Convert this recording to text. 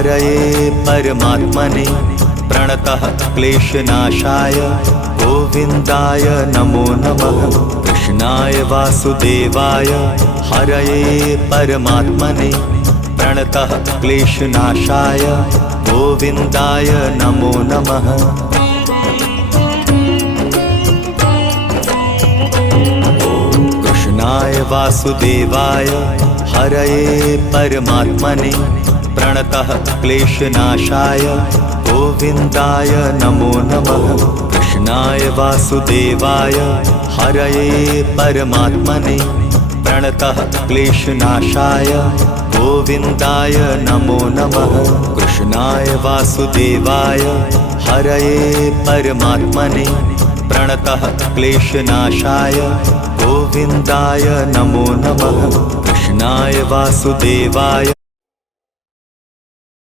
हरये परमात्मने प्रणतः क्लेशनाशाय गोविन्दाय नमो नमः। कृष्णाय वासुदेवाय हरये परमात्मने प्रणतः क्लेशनाशाय गोविन्दाय नमो नमः। कृष्णाय वासुदेवाय हरये परमात्मने प्रणतः क्लेशनाशाय गोविन्दाय नमो नमः। कृष्णाय वासुदेवाय हरये परमात्मने प्रणतः क्लेशनाशाय गोविन्दाय नमो नमः। कृष्णाय वासुदेवाय हरये परमात्मने प्रणतः क्लेशनाशाय गोविन्दाय नमो नमः। कृष्णाय वासुदेवाय